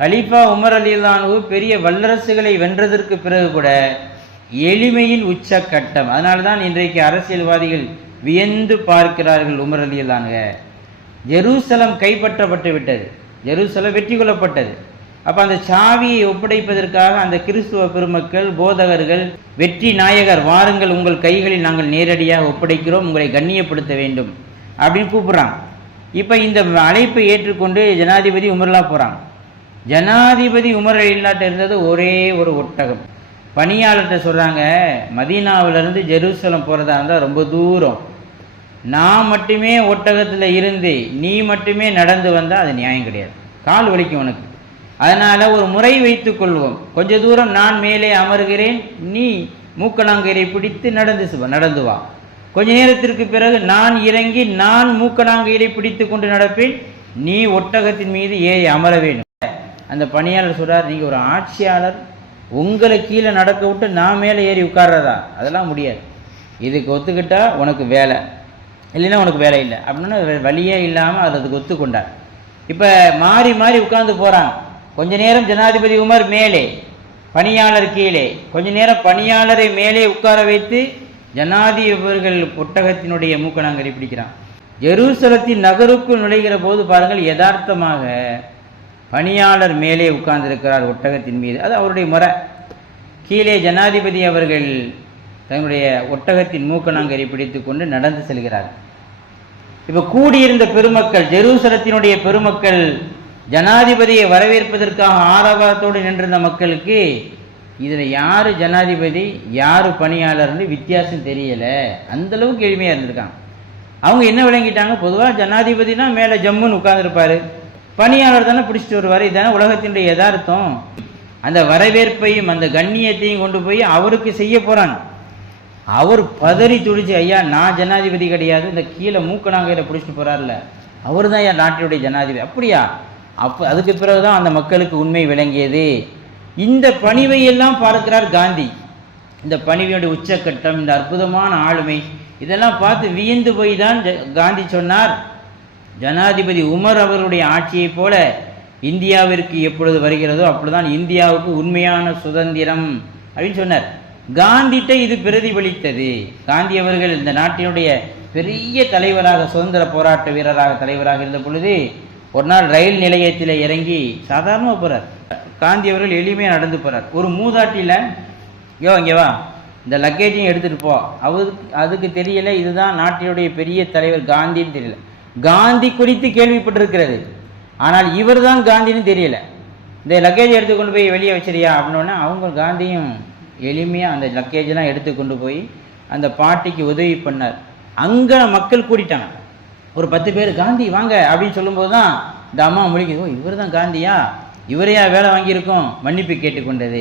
கலீஃபா Umar ரலியல்லாஹு அன்ஹு பெரிய வல்லரசுகளை வென்றதற்கு பிறகு கூட எளிமையின் உச்சக்கட்டம். அதனால்தான் இன்றைக்கு அரசியல்வாதிகள் வியந்து பார்க்கிறார்கள் உமர் ரலியல்லாஹு அன்ஹு. ஜெருசலம் கைப்பற்றப்பட்டு விட்டது, ஜெருசலம் வெற்றி கொள்ளப்பட்டது. அப்போ அந்த சாவியை ஒப்படைப்பதற்காக அந்த கிறிஸ்துவ பெருமக்கள், போதகர்கள், வெற்றி நாயகர் வாருங்கள், உங்கள் கைகளில் நாங்கள் நேரடியாக ஒப்படைக்கிறோம், உங்களை கண்ணியப்படுத்த வேண்டும் அப்படின்னு கூப்பிட்றாங்க. இப்போ இந்த அழைப்பை ஏற்றுக்கொண்டு ஜனாதிபதி உமர்லா போகிறாங்க. ஜனாதிபதி உமர் இல்லாட்ட இருந்தது ஒரே ஒரு ஒட்டகம். பணியாளர்கிட்ட சொல்கிறாங்க, மதீனாவிலிருந்து ஜெருசலம் போகிறதா இருந்தால் ரொம்ப தூரம், நான் மட்டுமே ஒட்டகத்தில் இருந்து நீ மட்டுமே நடந்து வந்தால் அது நியாயம் கிடையாது, கால் வலிக்கும் உனக்கு. அதனால் ஒரு முறை வைத்து கொள்வோம், கொஞ்ச தூரம் நான் மேலே அமர்கிறேன், நீ மூக்கணாங்கயிறை பிடித்து நடந்து வா. கொஞ்ச நேரத்திற்கு பிறகு நான் இறங்கி நான் மூக்கணாங்கயிறை பிடித்து கொண்டு நடப்பேன், நீ ஒட்டகத்தின் மீது ஏறி அமர வேண்டும். அந்த பணியாளர் சொல்றார், நீங்கள் ஒரு ஆட்சியாளர், உங்களை கீழே நடக்க விட்டு நான் மேலே ஏறி உட்கார்றதா? அதெல்லாம் முடியாது, இதுக்கு ஒத்துக்கிட்டா உனக்கு வேலை, இல்லைன்னா உனக்கு வேலை இல்லை அப்படின்னா வழியே இல்லாமல் அதுக்கு ஒத்துக்கொண்டார். இப்போ மாறி மாறி உட்கார்ந்து போகிறாங்க. கொஞ்ச நேரம் ஜனாதிபதி உமர் மேலே, பணியாளர் கீழே, கொஞ்ச நேரம் பணியாளரை மேலே உட்கார வைத்து ஜனாதிபதிகள் ஒட்டகத்தினுடைய மூக்கணாங்கயிறை பிடிக்கிறான். ஜெருசலத்தின் நகருக்குள் நுழைகிற போது பாருங்கள், யதார்த்தமாக பணியாளர் மேலே உட்கார்ந்திருக்கிறார் ஒட்டகத்தின் மீது, அது அவருடைய முறை. கீழே ஜனாதிபதி அவர்கள் தன்னுடைய ஒட்டகத்தின் மூக்கணாங்கயிறை பிடித்து கொண்டு நடந்து செல்கிறார். இப்போ கூடியிருந்த பெருமக்கள், ஜெருசலத்தினுடைய பெருமக்கள், ஜனாதிபதியை வரவேற்பதற்காக ஆரவாரத்தோடு நின்றிருந்த மக்களுக்கு இதில் யார் ஜனாதிபதி யார் பணியாளர்னு வித்தியாசம் தெரியலை, அந்தளவுக்கு எளிமையாக இருந்திருக்காங்க. அவங்க என்ன விளங்கிட்டாங்க, பொதுவாக ஜனாதிபதினா மேலே ஜம்முன்னு உட்கார்ந்துருப்பார், பணியாளர் தானே பிடிச்சிட்டு வருவார், இதுதானே உலகத்தினுடைய யதார்த்தம். அந்த வரவேற்பையும் அந்த கண்ணியத்தையும் கொண்டு போய் அவருக்கு செய்ய போகிறான். அவர் பதறி துடிச்சு, ஐயா நான் ஜனாதிபதி கிடையாது, இந்த கீழே மூக்கணாங்கயிறை பிடிச்சிட்டு போகிறார்ல அவர் தான் என் நாட்டினுடைய ஜனாதிபதி. அப்படியா? அப்போ அதுக்கு பிறகுதான் அந்த மக்களுக்கு உண்மை விளங்கியது. இந்த பணிவையெல்லாம் பார்க்கிறார் காந்தி. இந்த பணிவையுடைய உச்சக்கட்டம், இந்த அற்புதமான ஆளுமை, இதெல்லாம் பார்த்து வியந்து போய் தான் காந்தி சொன்னார், ஜனாதிபதி உமர் அவர்களுடைய ஆட்சியை போல இந்தியாவிற்கு எப்பொழுது வருகிறதோ அப்பொழுதுதான் இந்தியாவுக்கு உண்மையான சுதந்திரம் அப்படின்னு சொன்னார். காந்திகிட்ட இது பிரதிபலித்தது. காந்தி அவர்கள் இந்த நாட்டினுடைய பெரிய தலைவராக, சுதந்திர போராட்ட வீரராக, தலைவராக இருந்த பொழுது ஒரு நாள் ரயில் நிலையத்தில் இறங்கி சாதாரணமாக போகிறார். காந்தி அவர்கள் எளிமையாக நடந்து போகிறார். ஒரு மூதாட்டியில், யோ இங்கே வா, இந்த லக்கேஜையும் எடுத்துகிட்டு போ. அதுக்கு தெரியல இதுதான் நாட்டினுடைய பெரிய தலைவர் காந்தின்னு தெரியல. காந்தி குறித்து கேள்விப்பட்டிருக்கிறது, ஆனால் இவர் தான் காந்தின்னு தெரியல. இந்த லக்கேஜை எடுத்து கொண்டு போய் வெளியே வச்சிரியா அப்படின்னோடனே அவங்க காந்தியும் எளிமையாக அந்த லக்கேஜெலாம் எடுத்து கொண்டு போய் அந்த பாட்டிக்கு உதவி பண்ணார். அங்கே மக்கள் கூட்டிட்டாங்க, ஒரு 10 பேர், காந்தி வாங்க அப்படின்னு சொல்லும்போது தான் இந்த அம்மா முடிக்குது, ஓ இவர் தான் காந்தியா, இவரையா வேலை வாங்கியிருக்கோம், மன்னிப்பு கேட்டுக்கொண்டது.